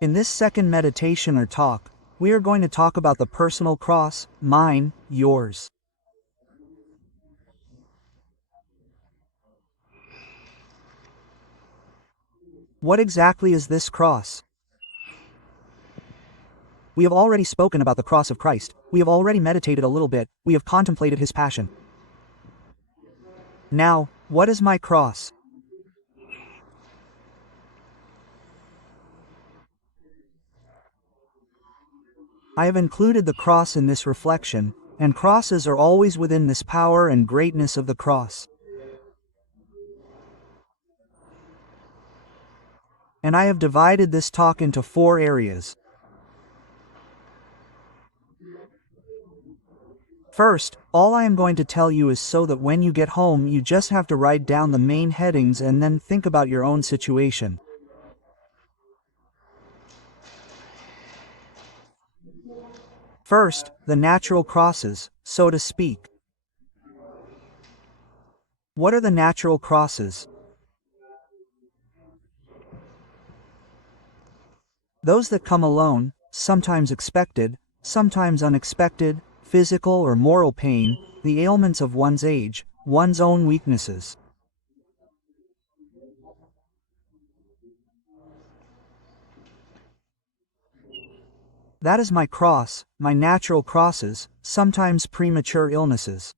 In this second meditation or talk, we are going to talk about the personal cross, mine, yours. What exactly is this cross? We have already spoken about the cross of Christ, we have already meditated a little bit, we have contemplated his passion. Now, what is my cross? I have included the cross in this reflection, and crosses are always within this power and greatness of the cross. And I have divided this talk into 4 areas. First, all I am going to tell you is so that when you get home you just have to write down the main headings and then think about your own situation. First, the natural crosses, so to speak. What are the natural crosses? Those that come alone, sometimes expected, sometimes unexpected, physical or moral pain, the ailments of one's age, one's own weaknesses. That is my cross, my natural crosses, sometimes premature illnesses.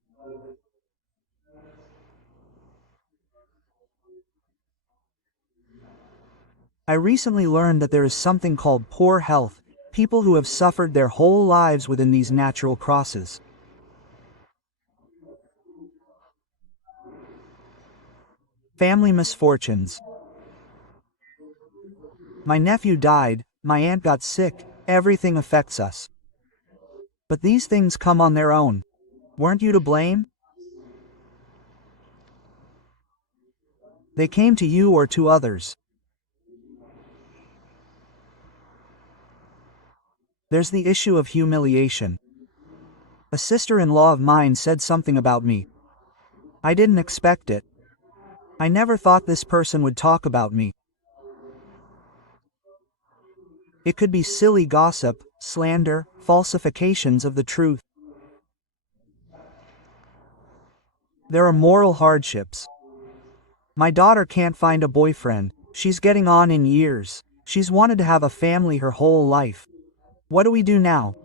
I recently learned that there is something called poor health, people who have suffered their whole lives within these natural crosses. Family misfortunes. My nephew died, my aunt got sick, everything affects us. But these things come on their own. Weren't you to blame? They came to you or to others. There's the issue of humiliation. A sister-in-law of mine said something about me. I didn't expect it. I never thought this person would talk about me. It could be silly gossip, slander, falsifications of the truth. There are moral hardships. My daughter can't find a boyfriend. She's getting on in years. She's wanted to have a family her whole life. What do we do now?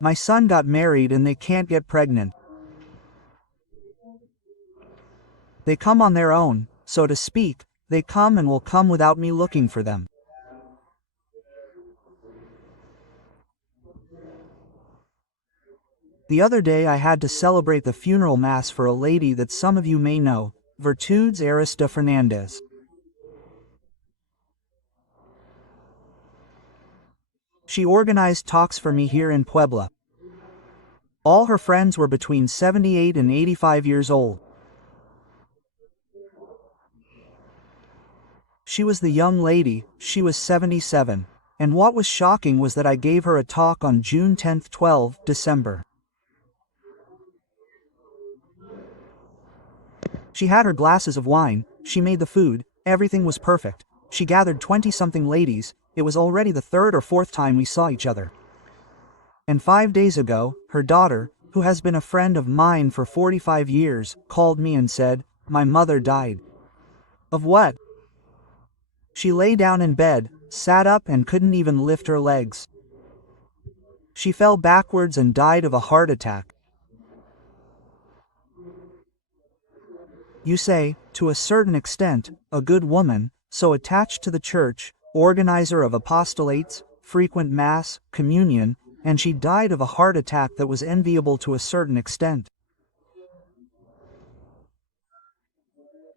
My son got married and they can't get pregnant. They come on their own, so to speak, they come and will come without me looking for them. The other day I had to celebrate the funeral mass for a lady that some of you may know, Virtudes Arista Fernandez. She organized talks for me here in Puebla. All her friends were between 78 and 85 years old. She was the young lady, she was 77, and what was shocking was that I gave her a talk on June 10, 12 December. She had her glasses of wine, she made the food, everything was perfect. She gathered 20-something ladies, it was already the 3rd or 4th time we saw each other. And 5 days ago, her daughter, who has been a friend of mine for 45 years, called me and said, "My mother died." Of what? She lay down in bed, sat up and couldn't even lift her legs. She fell backwards and died of a heart attack. You say, to a certain extent, a good woman, so attached to the church, organizer of apostolates, frequent mass, communion, and she died of a heart attack that was enviable to a certain extent.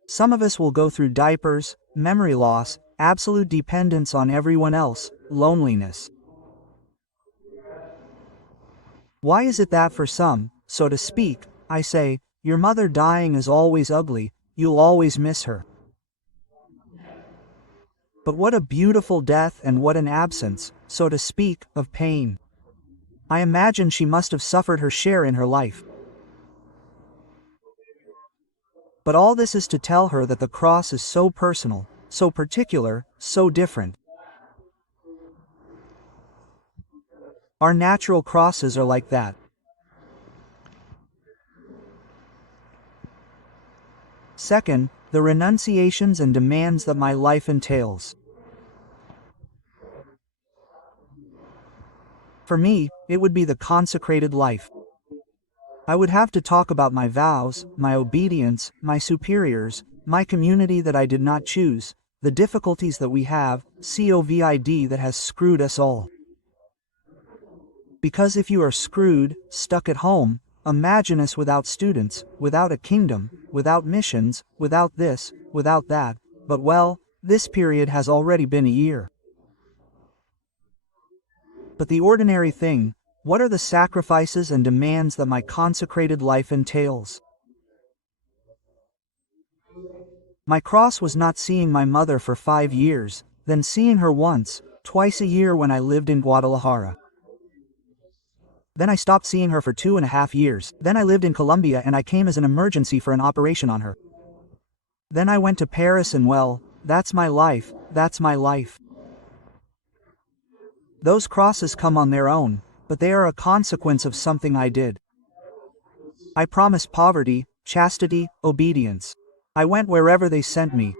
Some of us will go through diapers, memory loss, absolute dependence on everyone else, loneliness. Why is it that for some, so to speak, I say, your mother dying is always ugly, you'll always miss her. But what a beautiful death and what an absence, so to speak, of pain. I imagine she must have suffered her share in her life. But all this is to tell her that the cross is so personal, so particular, so different. Our natural crosses are like that. Second, the renunciations and demands that my life entails. For me, it would be the consecrated life. I would have to talk about my vows, my obedience, my superiors, my community that I did not choose, the difficulties that we have, COVID that has screwed us all. Because if you are screwed, stuck at home, imagine us without students, without a kingdom, without missions, without this, without that, but well, this period has already been a year. But the ordinary thing, what are the sacrifices and demands that my consecrated life entails? My cross was not seeing my mother for 5 years, then seeing her once, twice a year when I lived in Guadalajara. Then I stopped seeing her for 2.5 years, then I lived in Colombia and I came as an emergency for an operation on her. Then I went to Paris and well, that's my life, that's my life. Those crosses come on their own, but they are a consequence of something I did. I promised poverty, chastity, obedience. I went wherever they sent me.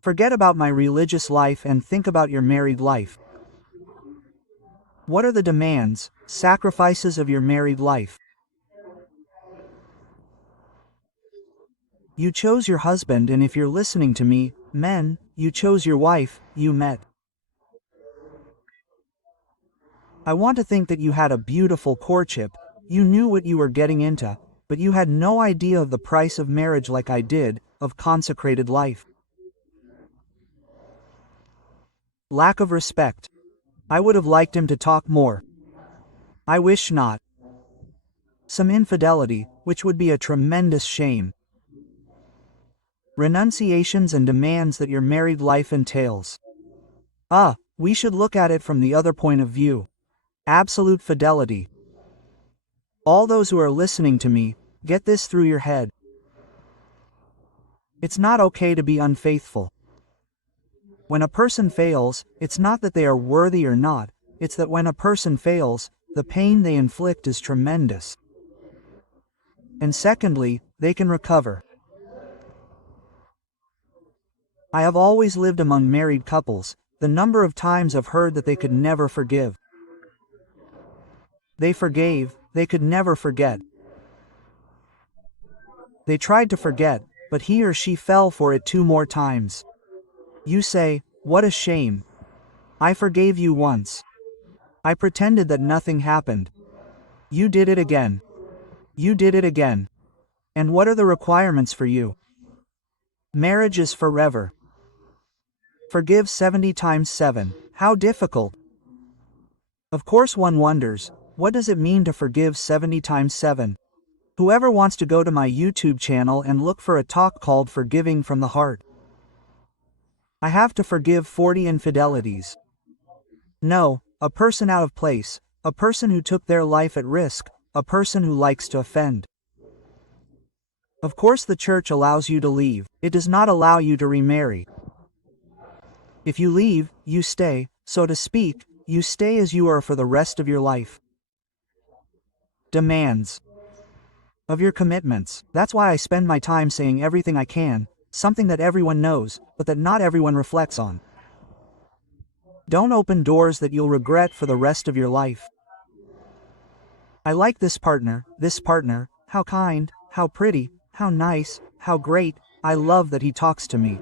Forget about my religious life and think about your married life. What are the demands, sacrifices of your married life? You chose your husband, and if you're listening to me, men, you chose your wife, you met. I want to think that you had a beautiful courtship, you knew what you were getting into, but you had no idea of the price of marriage like I did, of consecrated life. Lack of respect. I would have liked him to talk more. I wish not. Some infidelity, which would be a tremendous shame. Renunciations and demands that your married life entails. We should look at it from the other point of view. Absolute fidelity. All those who are listening to me, get this through your head. It's not okay to be unfaithful. When a person fails, it's not that they are worthy or not, it's that when a person fails, the pain they inflict is tremendous. And secondly, they can recover. I have always lived among married couples, the number of times I've heard that they could never forgive. They forgave, they could never forget. They tried to forget, but he or she fell for it 2 more times. You say, what a shame. I forgave you once. I pretended that nothing happened. You did it again. You did it again. And what are the requirements for you? Marriage is forever. Forgive 70 times 7. How difficult. Of course one wonders, what does it mean to forgive 70 times 7? Whoever wants to go to my YouTube channel and look for a talk called Forgiving from the Heart. I have to forgive 40 infidelities. No, a person out of place, a person who took their life at risk, a person who likes to offend. Of course the church allows you to leave, it does not allow you to remarry. If you leave, you stay, so to speak, you stay as you are for the rest of your life. Demands. Of your commitments. That's why I spend my time saying everything I can, something that everyone knows, but that not everyone reflects on. Don't open doors that you'll regret for the rest of your life. I like this partner, how kind, how pretty, how nice, how great, I love that he talks to me.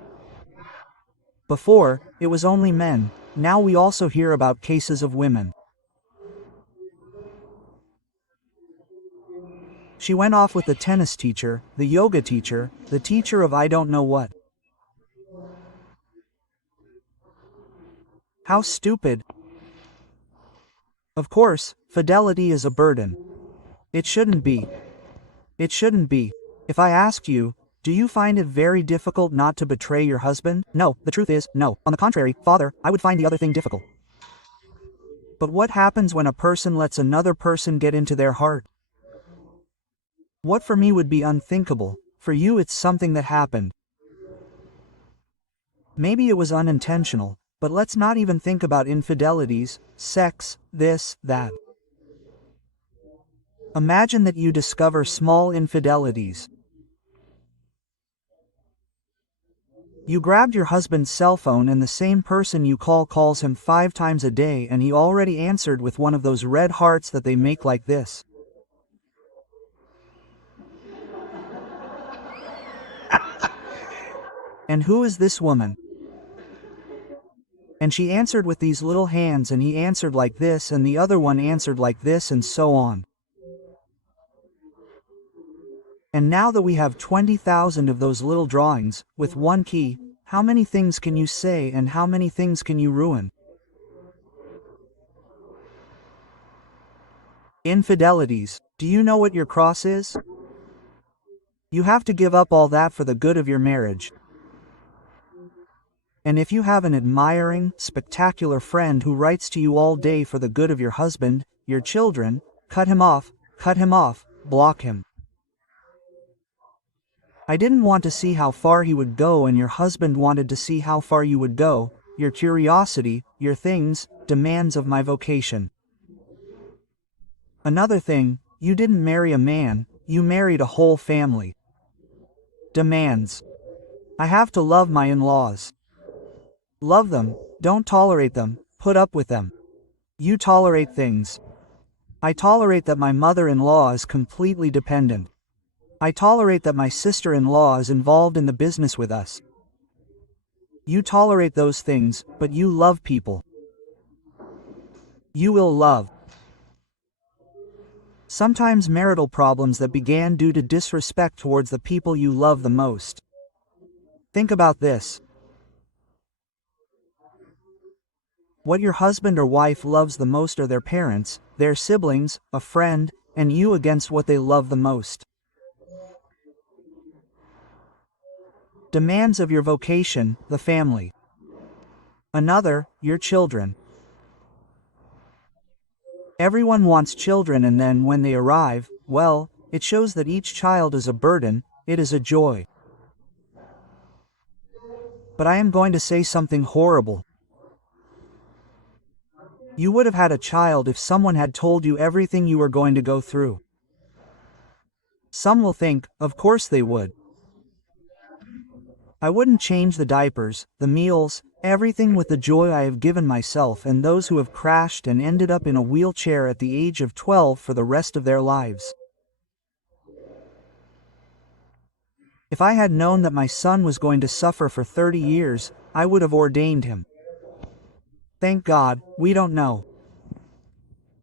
Before, it was only men, now we also hear about cases of women. She went off with the tennis teacher, the yoga teacher, the teacher of I don't know what. How stupid. Of course, fidelity is a burden. It shouldn't be. It shouldn't be. If I asked you, do you find it very difficult not to betray your husband? No, the truth is, no. On the contrary, Father, I would find the other thing difficult. But what happens when a person lets another person get into their heart? What for me would be unthinkable, for you it's something that happened. Maybe it was unintentional, but let's not even think about infidelities, sex, this, that. Imagine that you discover small infidelities. You grabbed your husband's cell phone and the same person you call calls him 5 times a day and he already answered with one of those red hearts that they make like this. And who is this woman? And she answered with these little hands and he answered like this and the other one answered like this and so on. And now that we have 20,000 of those little drawings, with one key, how many things can you say and how many things can you ruin? Infidelities. Do you know what your cross is? You have to give up all that for the good of your marriage. And if you have an admiring, spectacular friend who writes to you all day for the good of your husband, your children, cut him off, block him. I didn't want to see how far he would go and your husband wanted to see how far you would go, your curiosity, your things, demands of my vocation. Another thing, you didn't marry a man, you married a whole family. Demands. I have to love my in-laws. Love them, don't tolerate them, put up with them. You tolerate things. I tolerate that my mother-in-law is completely dependent. I tolerate that my sister-in-law is involved in the business with us. You tolerate those things, but you love people. You will love. Sometimes marital problems that began due to disrespect towards the people you love the most. Think about this. What your husband or wife loves the most are their parents, their siblings, a friend, and you against what they love the most. Demands of your vocation, the family. Another, your children. Everyone wants children and then when they arrive, well, it shows that each child is a burden, it is a joy. But I am going to say something horrible. You would have had a child if someone had told you everything you were going to go through. Some will think, of course they would. I wouldn't change the diapers, the meals, everything with the joy I have given myself and those who have crashed and ended up in a wheelchair at the age of 12 for the rest of their lives. If I had known that my son was going to suffer for 30 years, I would have ordained him. Thank God, we don't know.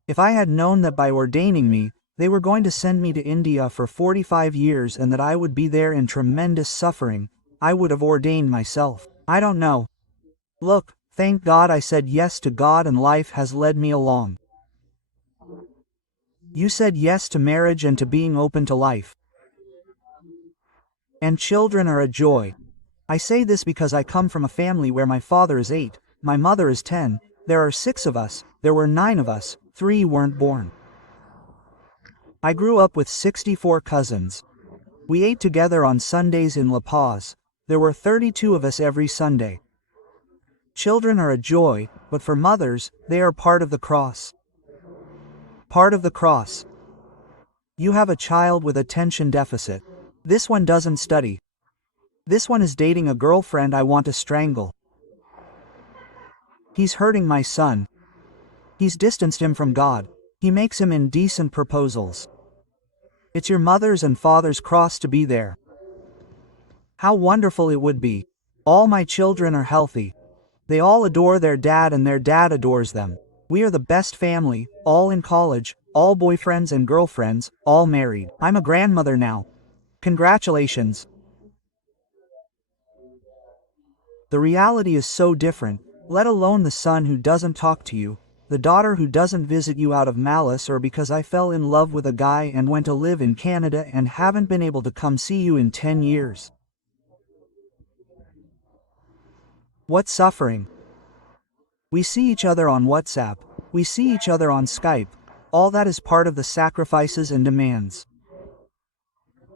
If I had known that by ordaining me, they were going to send me to India for 45 years and that I would be there in tremendous suffering, I would have ordained myself. I don't know. Look, thank God I said yes to God and life has led me along. You said yes to marriage and to being open to life. And children are a joy. I say this because I come from a family where my father is 8, my mother is 10, there are 6 of us, there were 9 of us, 3 weren't born. I grew up with 64 cousins. We ate together on Sundays in La Paz. There were 32 of us every Sunday. Children are a joy, but for mothers, they are part of the cross. Part of the cross. You have a child with attention deficit. This one doesn't study. This one is dating a girlfriend I want to strangle. He's hurting my son. He's distanced him from God. He makes him indecent proposals. It's your mother's and father's cross to be there. How wonderful it would be. All my children are healthy. They all adore their dad and their dad adores them. We are the best family, all in college, all boyfriends and girlfriends, all married. I'm a grandmother now. Congratulations. The reality is so different, let alone the son who doesn't talk to you, the daughter who doesn't visit you out of malice or because I fell in love with a guy and went to live in Canada and haven't been able to come see you in 10 years. What suffering? We see each other on WhatsApp, we see each other on Skype, all that is part of the sacrifices and demands.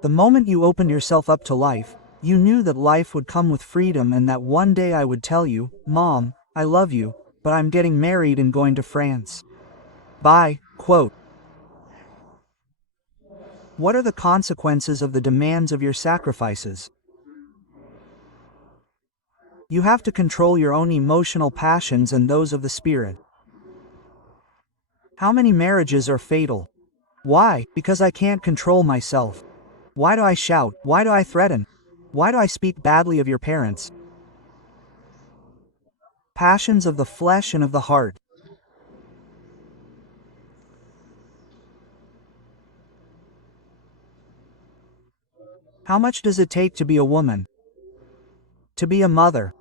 The moment you opened yourself up to life, you knew that life would come with freedom and that one day I would tell you, Mom, I love you, but I'm getting married and going to France. Bye, quote. What are the consequences of the demands of your sacrifices? You have to control your own emotional passions and those of the spirit. How many marriages are fatal? Why? Because I can't control myself. Why do I shout? Why do I threaten? Why do I speak badly of your parents? Passions of the flesh and of the heart. How much does it take to be a woman? To be a mother?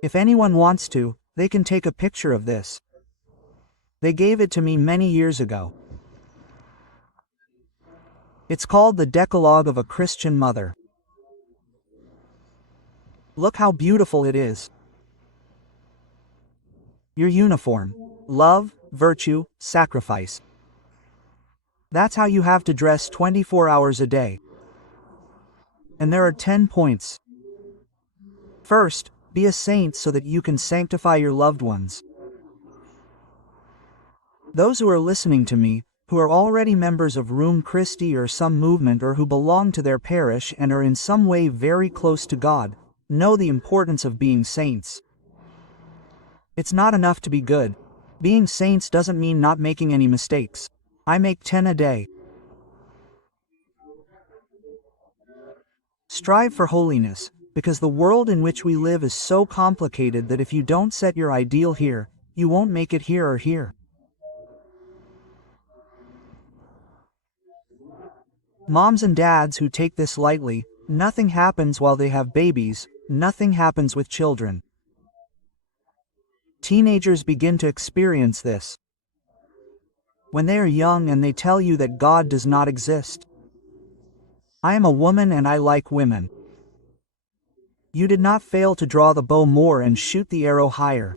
If anyone wants to, they can take a picture of this. They gave it to me many years ago. It's called the Decalogue of a Christian Mother. Look how beautiful it is. Your uniform. Love, virtue, sacrifice. That's how you have to dress 24 hours a day. And there are 10 points. First, be a saint so that you can sanctify your loved ones. Those who are listening to me, who are already members of Room Christi or some movement or who belong to their parish and are in some way very close to God, know the importance of being saints. It's not enough to be good. Being saints doesn't mean not making any mistakes. I make 10 a day. Strive for holiness, because the world in which we live is so complicated that if you don't set your ideal here, you won't make it here or here. Moms and dads who take this lightly, nothing happens while they have babies, nothing happens with children. Teenagers begin to experience this when they are young and they tell you that God does not exist. I am a woman and I like women. You did not fail to draw the bow more and shoot the arrow higher.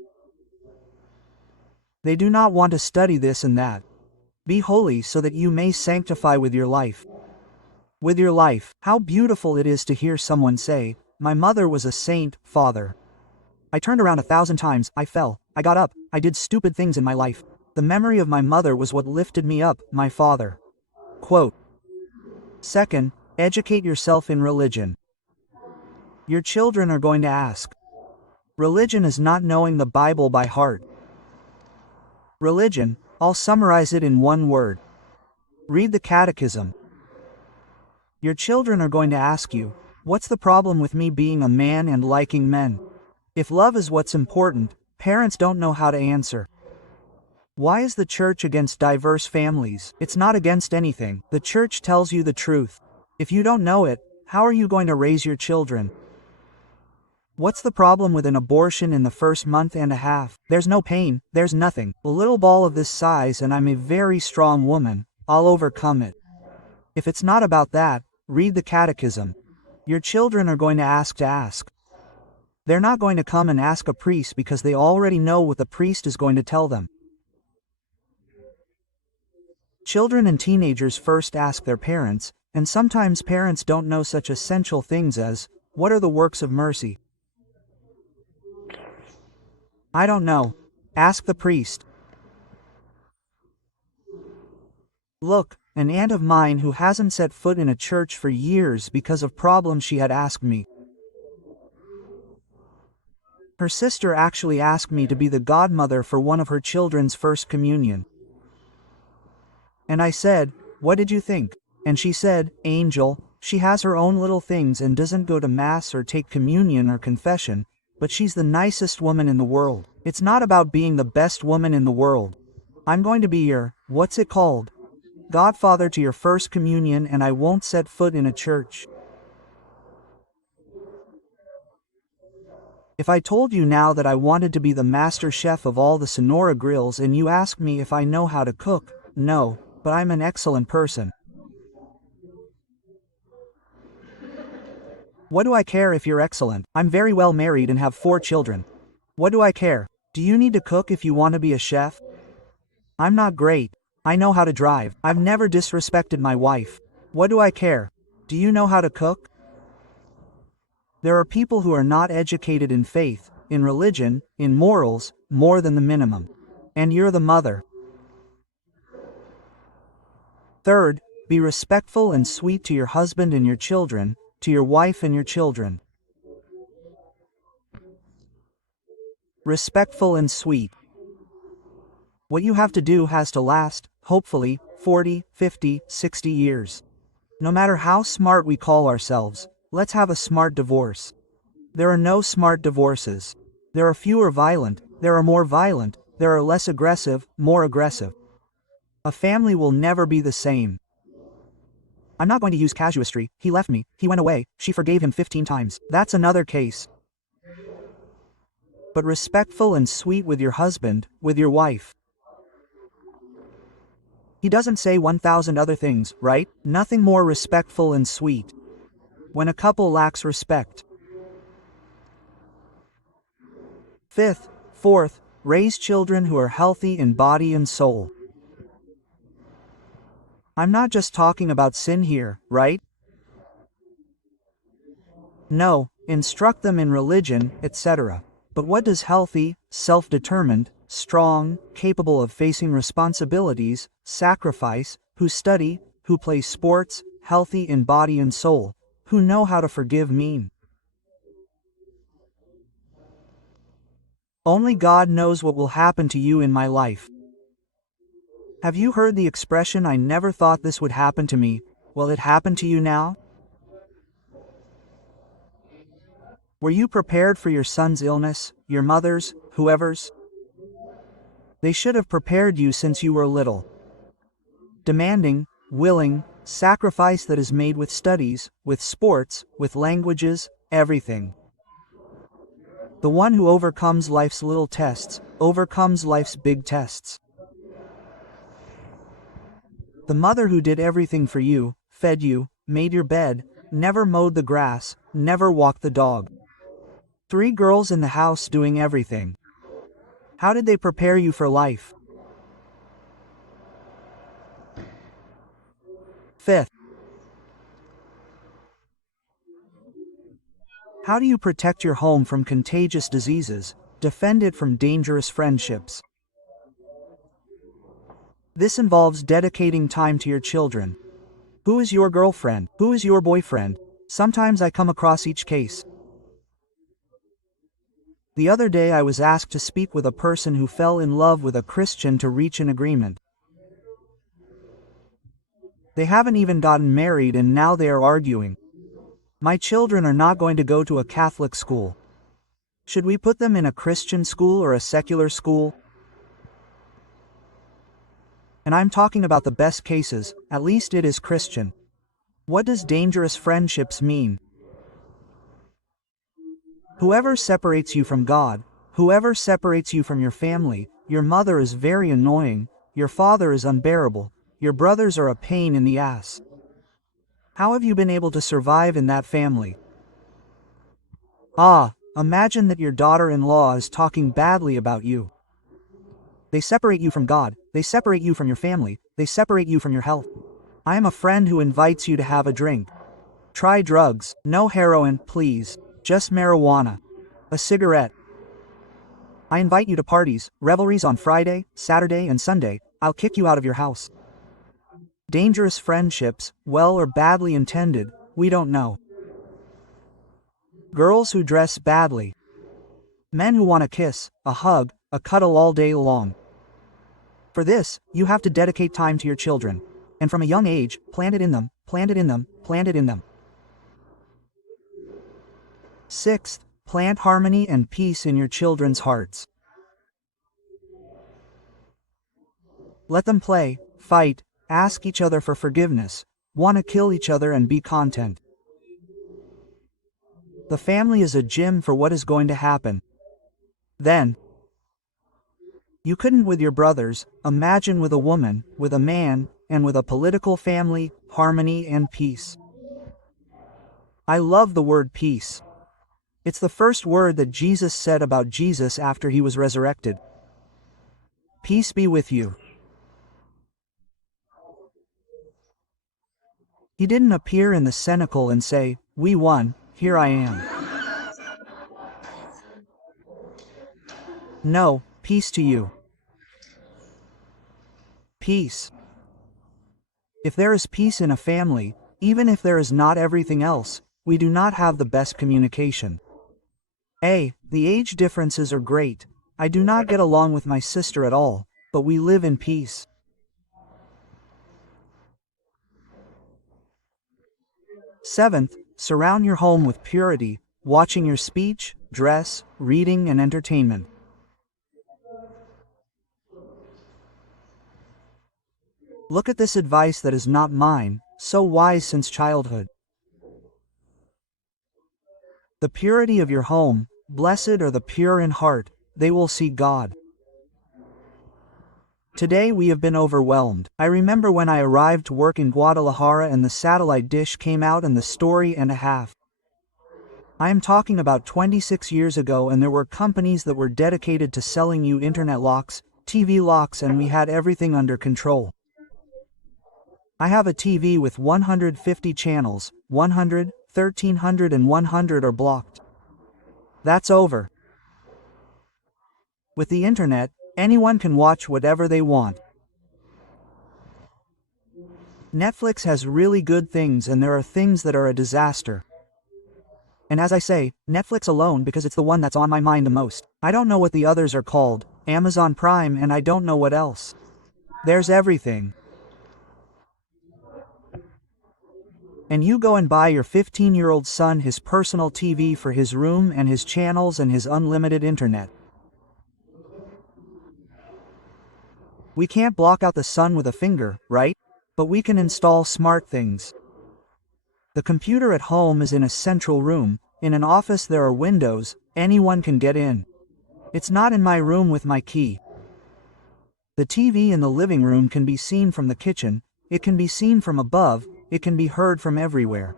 They do not want to study this and that. Be holy so that you may sanctify with your life. With your life, how beautiful it is to hear someone say, "My mother was a saint, Father. I turned around 1,000 times, I fell, I got up, I did stupid things in my life. The memory of my mother was what lifted me up, my Father." Quote. Second, educate yourself in religion. Your children are going to ask. Religion is not knowing the Bible by heart. Religion, I'll summarize it in one word. Read the Catechism. Your children are going to ask you, what's the problem with me being a man and liking men? If love is what's important, parents don't know how to answer. Why is the church against diverse families? It's not against anything. The church tells you the truth. If you don't know it, how are you going to raise your children? What's the problem with an abortion in the first month and a half? There's no pain, there's nothing. A little ball of this size and I'm a very strong woman, I'll overcome it. If it's not about that, read the Catechism. Your children are going to ask. They're not going to come and ask a priest because they already know what the priest is going to tell them. Children and teenagers first ask their parents, and sometimes parents don't know such essential things as, what are the works of mercy? I don't know. Ask the priest. Look, an aunt of mine who hasn't set foot in a church for years because of problems she had asked me. Her sister actually asked me to be the godmother for one of her children's first communion. And I said, what did you think? And she said, Angel, she has her own little things and doesn't go to mass or take communion or confession, but she's the nicest woman in the world. It's not about being the best woman in the world. I'm going to be your, what's it called? Godfather to your first communion, and I won't set foot in a church. If I told you now that I wanted to be the master chef of all the Sonora grills and you asked me if I know how to cook, no, but I'm an excellent person. What do I care if you're excellent? I'm very well married and have 4 children. What do I care? Do you need to cook if you want to be a chef? I'm not great. I know how to drive. I've never disrespected my wife. What do I care? Do you know how to cook? There are people who are not educated in faith, in religion, in morals, more than the minimum. And you're the mother. Third, be respectful and sweet to your husband and your children, to your wife and your children. Respectful and sweet. What you have to do has to last, hopefully, 40, 50, 60 years. No matter how smart we call ourselves, let's have a smart divorce. There are no smart divorces. There are fewer violent, there are more violent, there are less aggressive, more aggressive. A family will never be the same. I'm not going to use casuistry. He left me, he went away, she forgave him 15 times. That's another case. But respectful and sweet with your husband, with your wife. He doesn't say 1,000 other things, right? Nothing more respectful and sweet. When a couple lacks respect. Fourth, raise children who are healthy in body and soul. I'm not just talking about sin here, right? No, instruct them in religion, etc. But what does healthy, self-determined, strong, capable of facing responsibilities, sacrifice, who study, who play sports, healthy in body and soul, who know how to forgive mean? Only God knows what will happen to you in my life. Have you heard the expression, I never thought this would happen to me? Well, it happened to you now? Were you prepared for your son's illness, your mother's, whoever's? They should have prepared you since you were little. Demanding, willing, sacrifice that is made with studies, with sports, with languages, everything. The one who overcomes life's little tests, overcomes life's big tests. The mother who did everything for you, fed you, made your bed, never mowed the grass, never walked the dog. 3 girls in the house doing everything. How did they prepare you for life? Fifth, how do you protect your home from contagious diseases, defend it from dangerous friendships? This involves dedicating time to your children. Who is your girlfriend? Who is your boyfriend? Sometimes I come across each case. The other day I was asked to speak with a person who fell in love with a Christian to reach an agreement. They haven't even gotten married and now they are arguing. My children are not going to go to a Catholic school. Should we put them in a Christian school or a secular school? And I'm talking about the best cases, at least it is Christian. What does dangerous friendships mean? Whoever separates you from God, whoever separates you from your family, your mother is very annoying, your father is unbearable, your brothers are a pain in the ass. How have you been able to survive in that family? Imagine that your daughter-in-law is talking badly about you. They separate you from God, they separate you from your family, they separate you from your health. I am a friend who invites you to have a drink. Try drugs, no heroin, please, just marijuana. A cigarette. I invite you to parties, revelries on Friday, Saturday and Sunday, I'll kick you out of your house. Dangerous friendships, well or badly intended, we don't know. Girls who dress badly. Men who want a kiss, a hug, a cuddle all day long. For this, you have to dedicate time to your children. And from a young age, plant it in them, plant it in them, plant it in them. Sixth, plant harmony and peace in your children's hearts. Let them play, fight, ask each other for forgiveness, want to kill each other and be content. The family is a gym for what is going to happen. Then, you couldn't with your brothers, imagine with a woman, with a man, and with a political family, harmony and peace. I love the word peace. It's the first word that Jesus said about Jesus after he was resurrected. Peace be with you. He didn't appear in the cenacle and say, we won, here I am. No, peace to you. Peace. If there is peace in a family, even if there is not everything else, we do not have the best communication. The age differences are great. I do not get along with my sister at all, but we live in peace. 7th, surround your home with purity, watching your speech, dress, reading, and entertainment. Look at this advice that is not mine, so wise since childhood. The purity of your home, blessed are the pure in heart, they will see God. Today we have been overwhelmed. I remember when I arrived to work in Guadalajara and the satellite dish came out and the story and a half. I am talking about 26 years ago, and there were companies that were dedicated to selling you internet locks, TV locks, and we had everything under control. I have a TV with 150 channels, 100, 1300 and 100 are blocked. That's over. With the internet, anyone can watch whatever they want. Netflix has really good things and there are things that are a disaster. And as I say, Netflix alone because it's the one that's on my mind the most. I don't know what the others are called, Amazon Prime, and I don't know what else. There's everything. And you go and buy your 15-year-old son his personal TV for his room and his channels and his unlimited internet. We can't block out the sun with a finger, right? But we can install smart things. The computer at home is in a central room. In an office there are windows, anyone can get in. It's not in my room with my key. The TV in the living room can be seen from the kitchen, it can be seen from above, it can be heard from everywhere.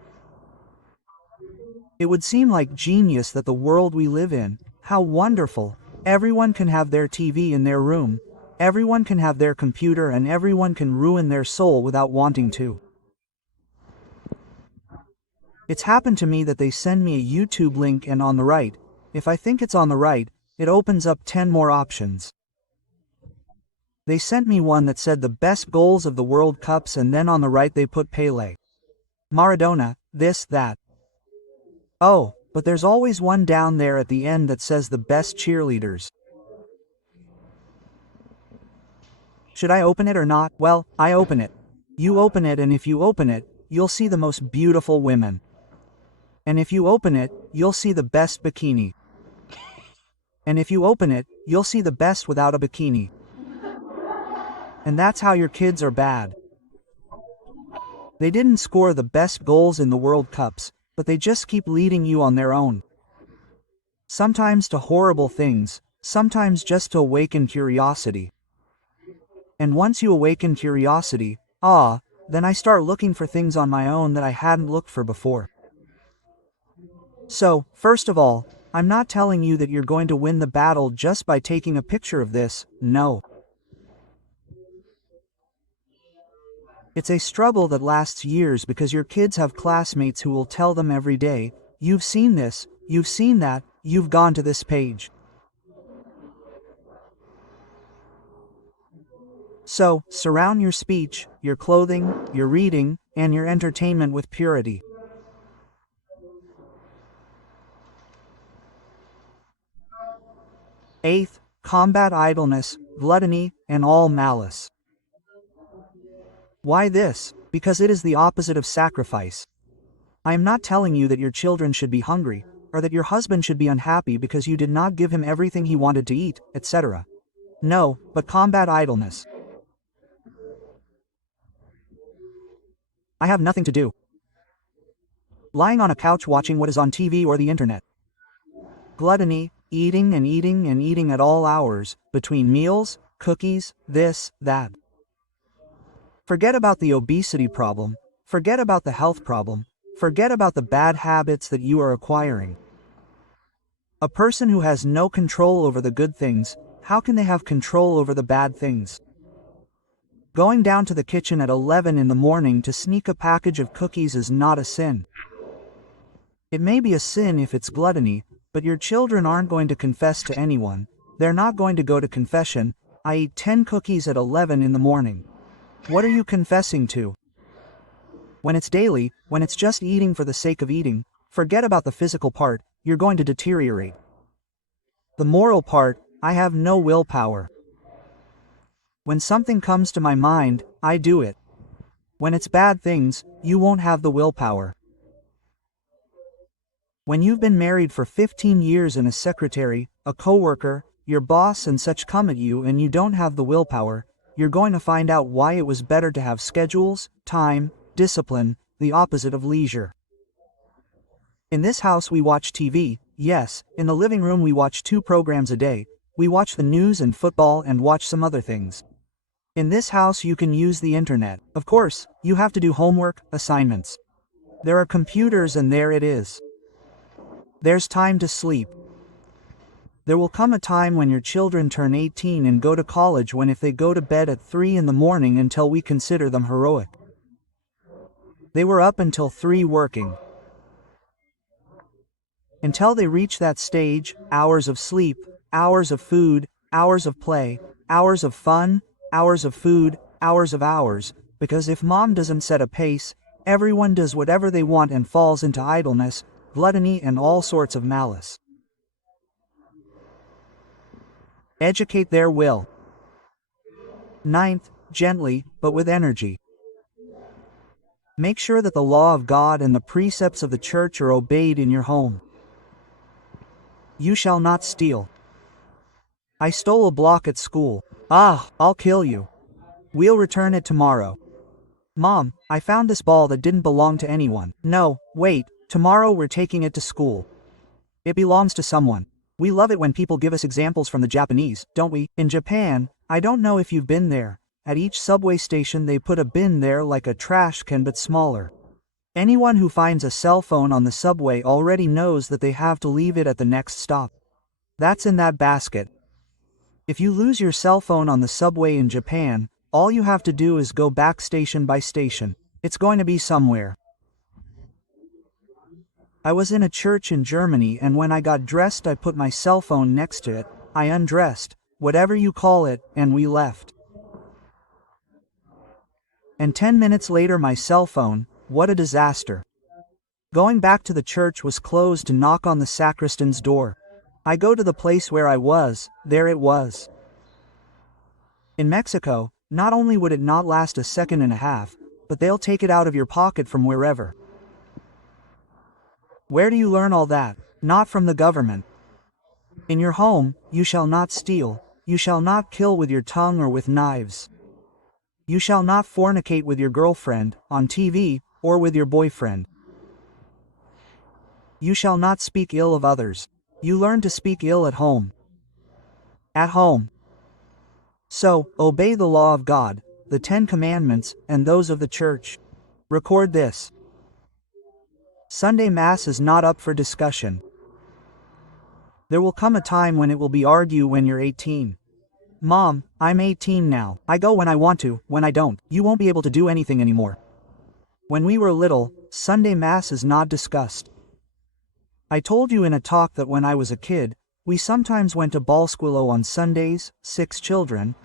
It would seem like genius that the world we live in, how wonderful, everyone can have their TV in their room, everyone can have their computer, and everyone can ruin their soul without wanting to. It's happened to me that they send me a YouTube link and on the right, if I think it's on the right, it opens up 10 more options. They sent me one that said the best goals of the World Cups, and then on the right they put Pele, Maradona, this, that. Oh, but there's always one down there at the end that says the best cheerleaders. Should I open it or not? Well, I open it. You open it, and if you open it, you'll see the most beautiful women. And if you open it, you'll see the best bikini. And if you open it, you'll see the best without a bikini. And that's how your kids are bad. They didn't score the best goals in the World Cups, but they just keep leading you on their own. Sometimes to horrible things, sometimes just to awaken curiosity. And once you awaken curiosity, then I start looking for things on my own that I hadn't looked for before. So, first of all, I'm not telling you that you're going to win the battle just by taking a picture of this, no. It's a struggle that lasts years because your kids have classmates who will tell them every day, you've seen this, you've seen that, you've gone to this page. So, surround your speech, your clothing, your reading, and your entertainment with purity. Eighth, combat idleness, gluttony, and all malice. Why this? Because it is the opposite of sacrifice. I am not telling you that your children should be hungry, or that your husband should be unhappy because you did not give him everything he wanted to eat, etc. No, but combat idleness. I have nothing to do. Lying on a couch watching what is on TV or the internet. Gluttony, eating and eating and eating at all hours, between meals, cookies, this, that. Forget about the obesity problem, forget about the health problem, forget about the bad habits that you are acquiring. A person who has no control over the good things, how can they have control over the bad things? Going down to the kitchen at 11 in the morning to sneak a package of cookies is not a sin. It may be a sin if it's gluttony, but your children aren't going to confess to anyone. They're not going to go to confession, I eat 10 cookies at 11 in the morning. What are you confessing to? When it's daily, when it's just eating for the sake of eating, forget about the physical part, you're going to deteriorate. The moral part, I have no willpower. When something comes to my mind, I do it. When it's bad things, you won't have the willpower. When you've been married for 15 years and a secretary, a coworker, your boss and such come at you and you don't have the willpower, you're going to find out why it was better to have schedules, time, discipline, the opposite of leisure. In this house we watch TV, yes, in the living room we watch 2 programs a day, we watch the news and football and watch some other things. In this house you can use the internet, of course, you have to do homework, assignments. There are computers and there it is. There's time to sleep. There will come a time when your children turn 18 and go to college when if they go to bed at 3 in the morning until we consider them heroic. They were up until 3 working. Until they reach that stage, hours of sleep, hours of food, hours of play, hours of fun, hours of food, hours of hours, because if mom doesn't set a pace, everyone does whatever they want and falls into idleness, gluttony and all sorts of malice. Educate their will. 9th, gently, but with energy. Make sure that the law of God and the precepts of the church are obeyed in your home. You shall not steal. I stole a block at school. Ah, I'll kill you. We'll return it tomorrow. Mom, I found this ball that didn't belong to anyone. No, wait, tomorrow we're taking it to school. It belongs to someone. We love it when people give us examples from the Japanese, don't we? In Japan, I don't know if you've been there, at each subway station they put a bin there like a trash can but smaller. Anyone who finds a cell phone on the subway already knows that they have to leave it at the next stop. That's in that basket. If you lose your cell phone on the subway in Japan, all you have to do is go back station by station. It's going to be somewhere. I was in a church in Germany and when I got dressed I put my cell phone next to it, I undressed, whatever you call it, and we left. And 10 minutes later my cell phone, what a disaster. Going back to the church was closed to knock on the sacristan's door. I go to the place where I was, there it was. In Mexico, not only would it not last a second and a half, but they'll take it out of your pocket from wherever. Where do you learn all that? Not from the government. In your home, you shall not steal, you shall not kill with your tongue or with knives. You shall not fornicate with your girlfriend, on TV, or with your boyfriend. You shall not speak ill of others. You learn to speak ill at home. At home. So, obey the law of God, the 10 commandments, and those of the church. Record this. Sunday Mass is not up for discussion. There will come a time when it will be argued when you're 18. Mom, I'm 18 now. I go when I want to, when I don't, you won't be able to do anything anymore. When we were little, Sunday Mass is not discussed. I told you in a talk that when I was a kid, we sometimes went to Ballsquillo on Sundays, 6 children.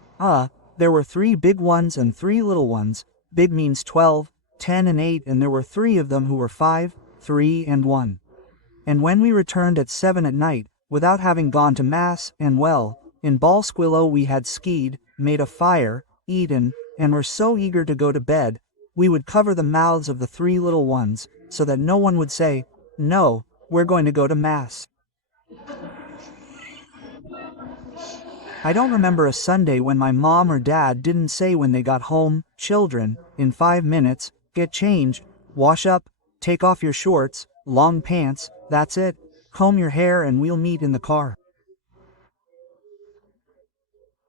There were 3 big ones and 3 little ones. Big means 12, 10 and 8 and there were 3 of them who were 5, 3 and 1. And when we returned at 7 at night, without having gone to Mass, and well, in Ballsquillo we had skied, made a fire, eaten, and were so eager to go to bed, we would cover the mouths of the 3 little ones, so that no one would say, "No, we're going to go to Mass." I don't remember a Sunday when my mom or dad didn't say when they got home, "Children, in 5 minutes, get changed, wash up, take off your shorts, long pants, that's it, comb your hair and we'll meet in the car."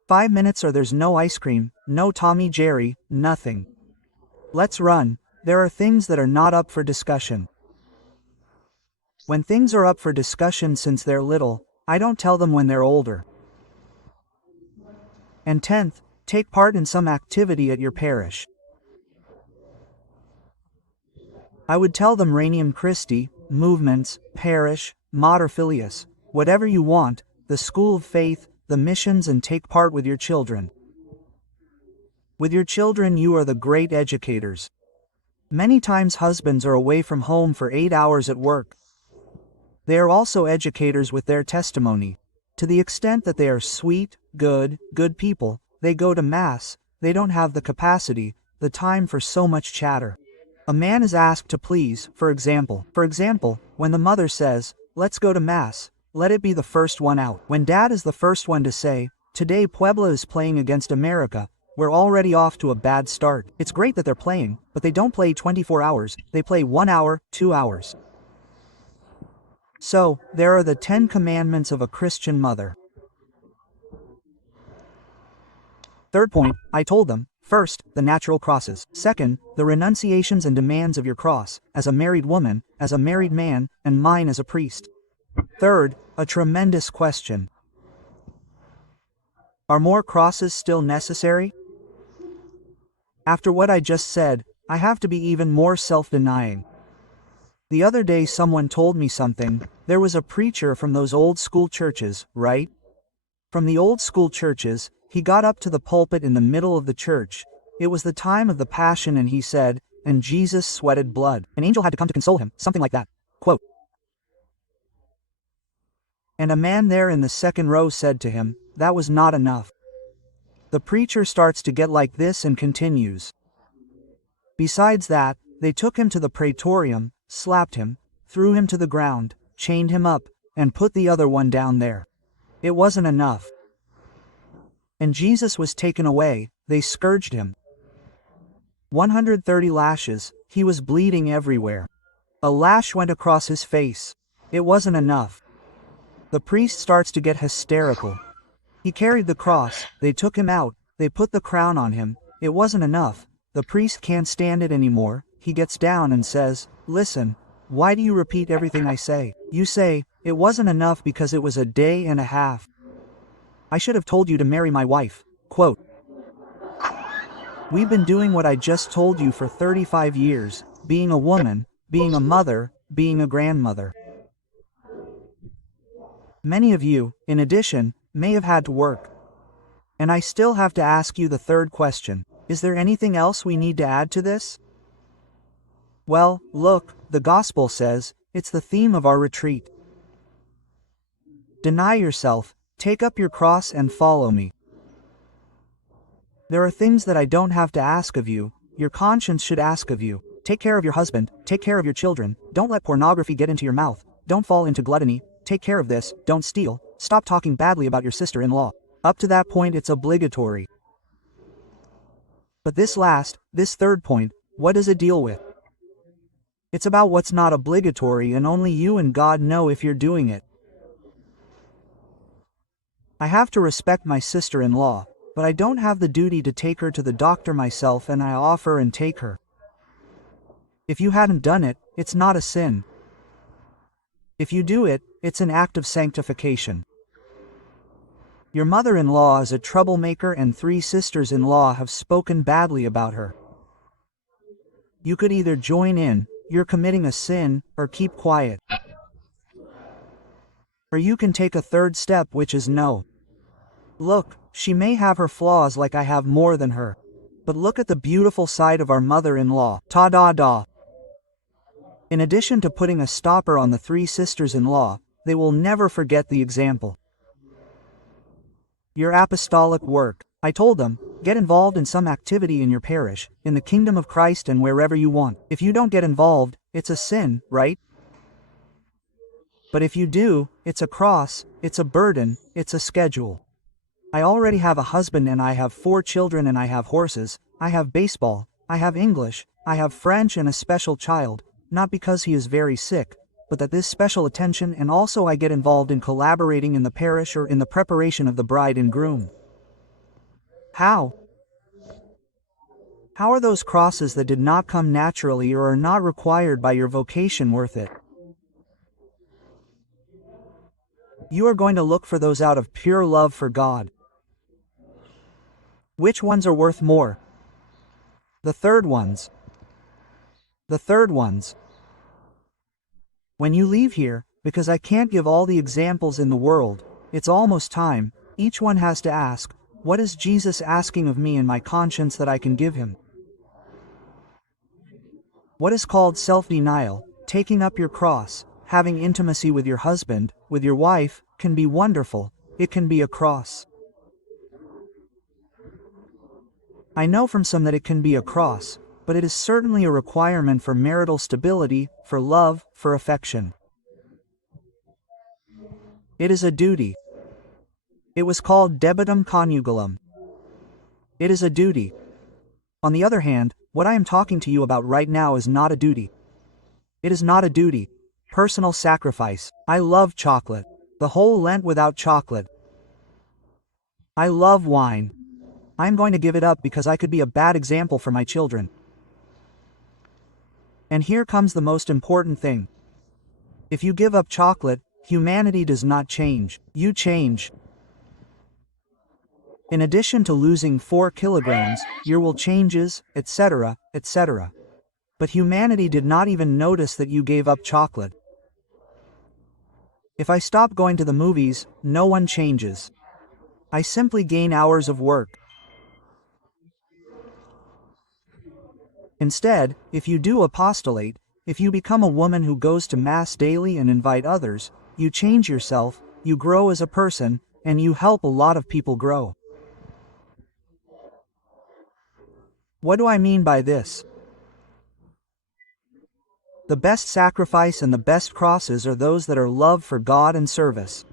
5 minutes or there's no ice cream, no Tommy Jerry, nothing. Let's run. There are things that are not up for discussion. When things are up for discussion since they're little, I don't tell them when they're older. And 10th, take part in some activity at your parish. I would tell them Regnum Christi, movements, parish, mater filius, whatever you want, the school of faith, the missions and take part with your children. With your children you are the great educators. Many times husbands are away from home for 8 hours at work. They are also educators with their testimony. To the extent that they are sweet, good people, they go to Mass, they don't have the capacity, the time for so much chatter. A man is asked to please, for example, when the mother says, "Let's go to Mass," let it be the first one out. When dad is the first one to say, "Today Puebla is playing against America," we're already off to a bad start. It's great that they're playing, but they don't play 24 hours, they play 1 hour, 2 hours. So, there are the 10 commandments of a Christian mother. Third point, I told them, first, the natural crosses. Second, the renunciations and demands of your cross, as a married woman, as a married man, and mine as a priest. Third, a tremendous question. Are more crosses still necessary? After what I just said, I have to be even more self-denying. The other day someone told me something. There was a preacher from those old school churches, right? From the old school churches, he got up to the pulpit in the middle of the church. It was the time of the Passion and he said, "And Jesus sweated blood. An angel had to come to console him," something like that. Quote. And a man there in the second row said to him, "That was not enough." The preacher starts to get like this and continues. Besides that, they took him to the praetorium, slapped him, threw him to the ground, chained him up, and put the other one down there. It wasn't enough. And Jesus was taken away, they scourged him. 130 lashes, he was bleeding everywhere. A lash went across his face. It wasn't enough. The priest starts to get hysterical. He carried the cross, they took him out, they put the crown on him. It wasn't enough. The priest can't stand it anymore. He gets down and says, "Listen, why do you repeat everything I say? You say, it wasn't enough because it was a day and a half. I should have told you to marry my wife." Quote. We've been doing what I just told you for 35 years, being a woman, being a mother, being a grandmother. Many of you, in addition, may have had to work. And I still have to ask you the third question. Is there anything else we need to add to this? Well, look, the gospel says, it's the theme of our retreat. Deny yourself, take up your cross and follow me. There are things that I don't have to ask of you, your conscience should ask of you. Take care of your husband, take care of your children, don't let pornography get into your mouth, don't fall into gluttony, take care of this, don't steal, stop talking badly about your sister-in-law. Up to that point it's obligatory. But this third point, what does it deal with? It's about what's not obligatory and only you and God know if you're doing it. I have to respect my sister-in-law, but I don't have the duty to take her to the doctor myself and I offer and take her. If you hadn't done it, it's not a sin. If you do it, it's an act of sanctification. Your mother-in-law is a troublemaker and 3 sisters-in-law have spoken badly about her. You could either join in, you're committing a sin, or keep quiet. Or you can take a third step, which is no. Look, she may have her flaws like I have more than her. But look at the beautiful side of our mother-in-law. Ta-da-da. In addition to putting a stopper on the 3 sisters-in-law, they will never forget the example. Your apostolic work. I told them, get involved in some activity in your parish, in the kingdom of Christ and wherever you want. If you don't get involved, it's a sin, right? But if you do, it's a cross, it's a burden, it's a schedule. I already have a husband and I have 4 children and I have horses, I have baseball, I have English, I have French and a special child, not because he is very sick, but that this special attention and also I get involved in collaborating in the parish or in the preparation of the bride and groom. How? How are those crosses that did not come naturally or are not required by your vocation worth it? You are going to look for those out of pure love for God. Which ones are worth more? The third ones. The third ones. When you leave here, because I can't give all the examples in the world, it's almost time, each one has to ask, what is Jesus asking of me in my conscience that I can give him? What is called self-denial, taking up your cross, having intimacy with your husband, with your wife, can be wonderful. It can be a cross. I know from some that it can be a cross, but it is certainly a requirement for marital stability, for love, for affection. It is a duty. It was called debitum conjugalum. It is a duty. On the other hand, what I am talking to you about right now is not a duty. It is not a duty. Personal sacrifice. I love chocolate. The whole Lent without chocolate. I love wine. I'm going to give it up because I could be a bad example for my children. And here comes the most important thing. If you give up chocolate, humanity does not change. You change. In addition to losing 4 kilograms, your will changes, etc., etc. But humanity did not even notice that you gave up chocolate. If I stop going to the movies, no one changes. I simply gain hours of work. Instead, if you do apostolate, if you become a woman who goes to Mass daily and invite others, you change yourself, you grow as a person, and you help a lot of people grow. What do I mean by this? The best sacrifice and the best crosses are those that are love for God and service.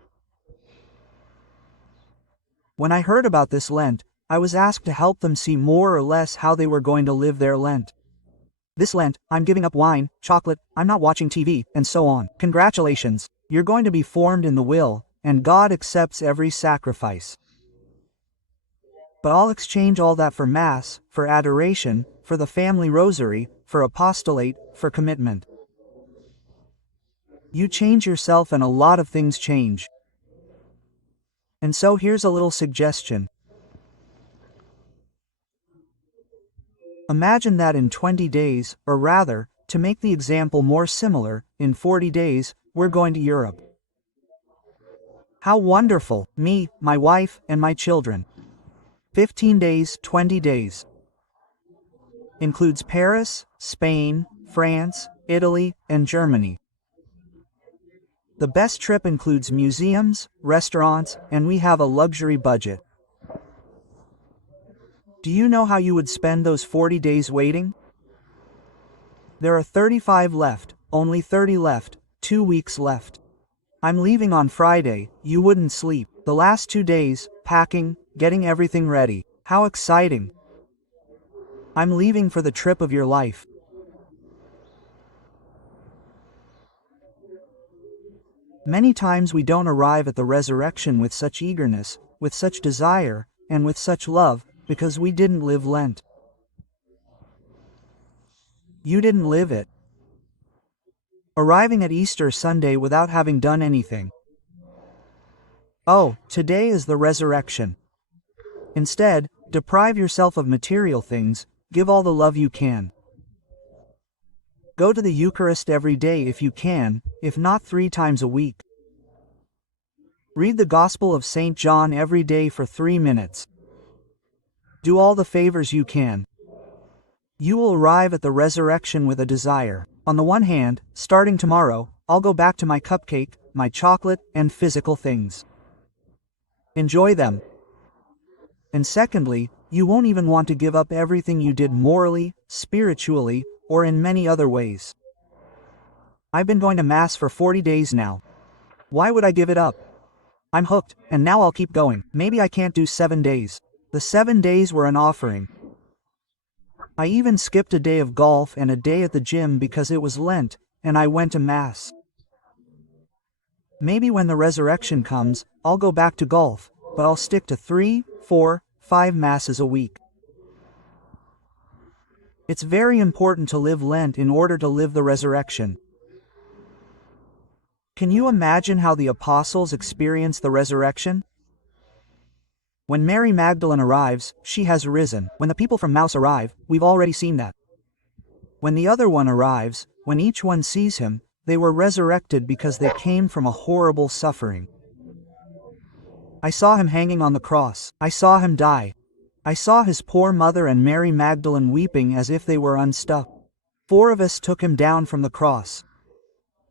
When I heard about this Lent, I was asked to help them see more or less how they were going to live their Lent. This Lent, I'm giving up wine, chocolate, I'm not watching TV, and so on. Congratulations, you're going to be formed in the will, and God accepts every sacrifice. But I'll exchange all that for Mass, for adoration, for the family rosary, for apostolate, for commitment. You change yourself and a lot of things change. And so here's a little suggestion. Imagine that in 20 days, or rather, to make the example more similar, in 40 days, we're going to Europe. How wonderful, me, my wife, and my children. 15 days, 20 days. Includes Paris, Spain, France, Italy, and Germany. The best trip includes museums, restaurants, and we have a luxury budget. Do you know how you would spend those 40 days waiting? There are 35 left, only 30 left, 2 weeks left. I'm leaving on Friday, you wouldn't sleep. The last 2 days, packing, getting everything ready. How exciting! I'm leaving for the trip of your life. Many times we don't arrive at the resurrection with such eagerness, with such desire, and with such love, because we didn't live Lent. You didn't live it. Arriving at Easter Sunday without having done anything. Oh, today is the resurrection. Instead, deprive yourself of material things, give all the love you can. Go to the Eucharist every day if you can, if not 3 times a week. Read the Gospel of St. John every day for 3 minutes. Do all the favors you can. You will arrive at the resurrection with a desire. On the one hand, starting tomorrow, I'll go back to my cupcake, my chocolate, and physical things. Enjoy them. And secondly, you won't even want to give up everything you did morally, spiritually, or in many other ways. I've been going to Mass for 40 days now. Why would I give it up? I'm hooked, and now I'll keep going. Maybe I can't do 7 days. The 7 days were an offering. I even skipped a day of golf and a day at the gym because it was Lent, and I went to Mass. Maybe when the resurrection comes, I'll go back to golf, but I'll stick to 3, 4, 5 Masses a week. It's very important to live Lent in order to live the resurrection. Can you imagine how the apostles experienced the resurrection? When Mary Magdalene arrives, she has risen. When the people from Emmaus arrive, we've already seen that. When the other one arrives, when each one sees him, they were resurrected because they came from a horrible suffering. I saw him hanging on the cross. I saw him die. I saw his poor mother and Mary Magdalene weeping as if they were unstuck. 4 of us took him down from the cross.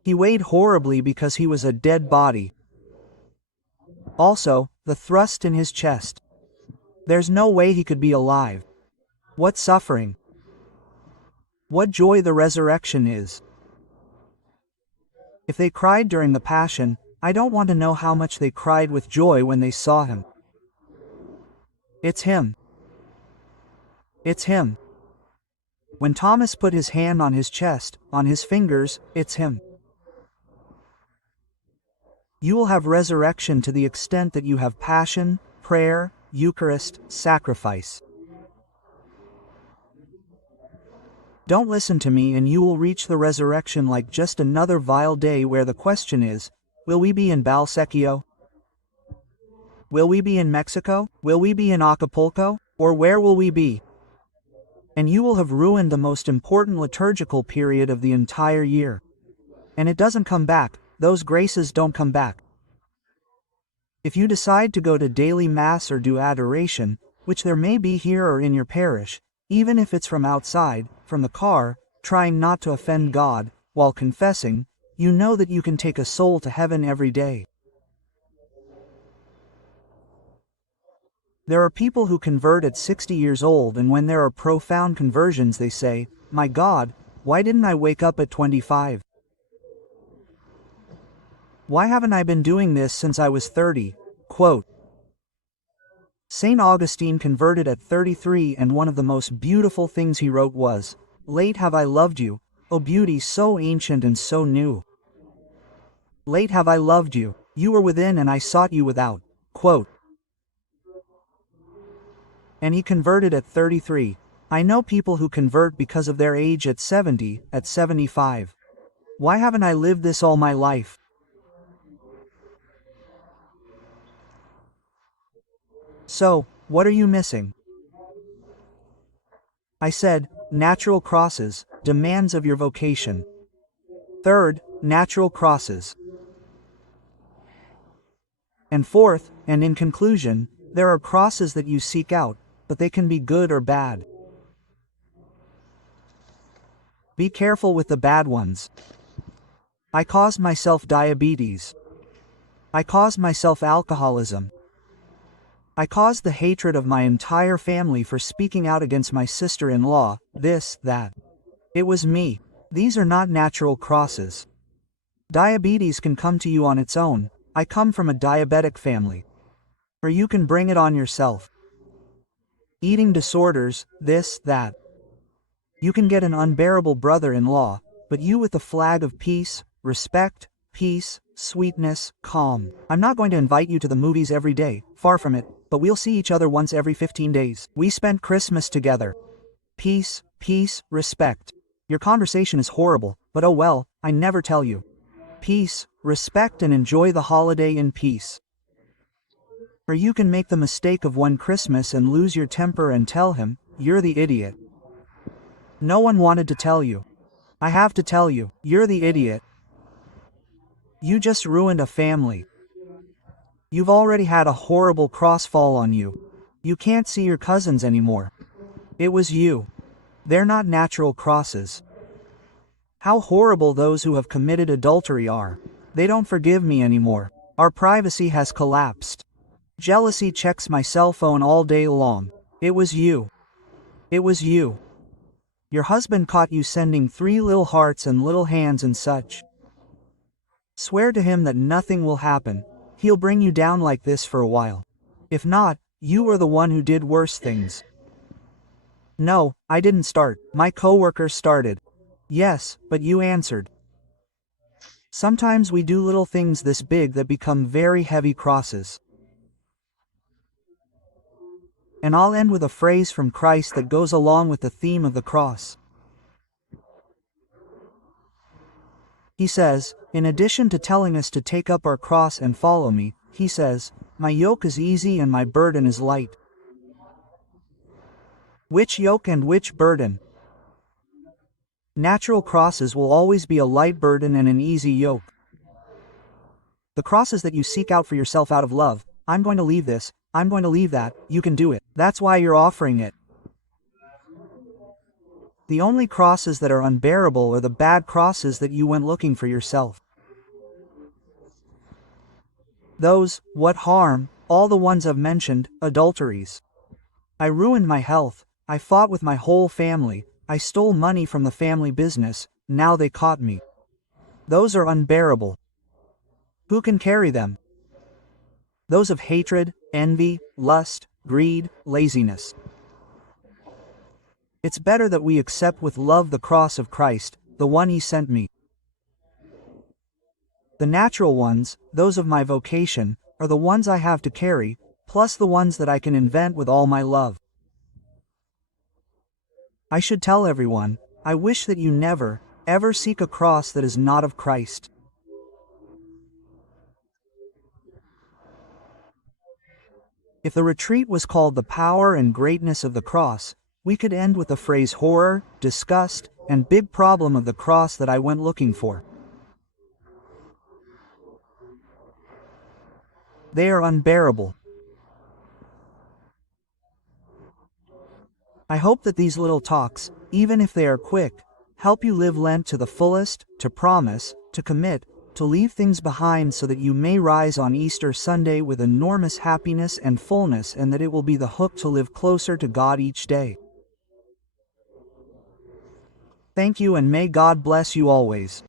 He weighed horribly because he was a dead body. Also, the thrust in his chest. There's no way he could be alive. What suffering! What joy the resurrection is! If they cried during the Passion, I don't want to know how much they cried with joy when they saw him. It's him. It's him. When Thomas put his hand on his chest, on his fingers, it's him. You will have resurrection to the extent that you have passion, prayer, Eucharist, sacrifice. Don't listen to me and you will reach the resurrection like just another vile day where the question is, will we be in Balsecchio? Will we be in Mexico? Will we be in Acapulco? Or where will we be? And you will have ruined the most important liturgical period of the entire year. And it doesn't come back, those graces don't come back. If you decide to go to daily Mass or do adoration, which there may be here or in your parish, even if it's from outside, from the car, trying not to offend God, while confessing, you know that you can take a soul to heaven every day. There are people who convert at 60 years old and when there are profound conversions they say, "My God, why didn't I wake up at 25? Why haven't I been doing this since I was 30? Quote, St. Augustine converted at 33 and one of the most beautiful things he wrote was, "Late have I loved you, O beauty so ancient and so new. Late have I loved you, you were within and I sought you without." Quote. And he converted at 33. I know people who convert because of their age at 70, at 75. Why haven't I lived this all my life? So, what are you missing? I said, natural crosses, demands of your vocation. Third, natural crosses. And fourth, and in conclusion, there are crosses that you seek out, but they can be good or bad. Be careful with the bad ones. I caused myself diabetes. I caused myself alcoholism. I caused the hatred of my entire family for speaking out against my sister-in-law, this, that. It was me. These are not natural crosses. Diabetes can come to you on its own. I come from a diabetic family. Or you can bring it on yourself. Eating disorders, this, that. You can get an unbearable brother-in-law, but you with the flag of peace, respect, peace, sweetness, calm. I'm not going to invite you to the movies every day, far from it, but we'll see each other once every 15 days. We spent Christmas together. Peace, peace, respect. Your conversation is horrible, but oh well, I never tell you. Peace, respect and enjoy the holiday in peace. Or you can make the mistake of one Christmas and lose your temper and tell him, you're the idiot. No one wanted to tell you. I have to tell you, you're the idiot. You just ruined a family. You've already had a horrible cross fall on you. You can't see your cousins anymore. It was you. They're not natural crosses. How horrible those who have committed adultery are. They don't forgive me anymore. Our privacy has collapsed. Jealousy checks my cell phone all day long. It was you. It was you. Your husband caught you sending 3 little hearts and little hands and such. Swear to him that nothing will happen. He'll bring you down like this for a while. If not, you were the one who did worse things. No, I didn't start. My coworker started. Yes, but you answered. Sometimes we do little things this big that become very heavy crosses. And I'll end with a phrase from Christ that goes along with the theme of the cross. He says, in addition to telling us to take up our cross and follow me, he says, my yoke is easy and my burden is light. Which yoke and which burden? Natural crosses will always be a light burden and an easy yoke. The crosses that you seek out for yourself out of love, I'm going to leave this, I'm going to leave that, you can do it. That's why you're offering it. The only crosses that are unbearable are the bad crosses that you went looking for yourself. Those, what harm, all the ones I've mentioned, adulteries. I ruined my health, I fought with my whole family, I stole money from the family business, now they caught me. Those are unbearable. Who can carry them? Those of hatred, envy, lust, greed, laziness. It's better that we accept with love the cross of Christ, the one He sent me. The natural ones, those of my vocation, are the ones I have to carry, plus the ones that I can invent with all my love. I should tell everyone, I wish that you never, ever seek a cross that is not of Christ. If the retreat was called the power and greatness of the cross, we could end with the phrase horror, disgust, and big problem of the cross that I went looking for. They are unbearable. I hope that these little talks, even if they are quick, help you live Lent to the fullest, to promise, to commit, to leave things behind so that you may rise on Easter Sunday with enormous happiness and fullness, and that it will be the hook to live closer to God each day. Thank you, and may God bless you always.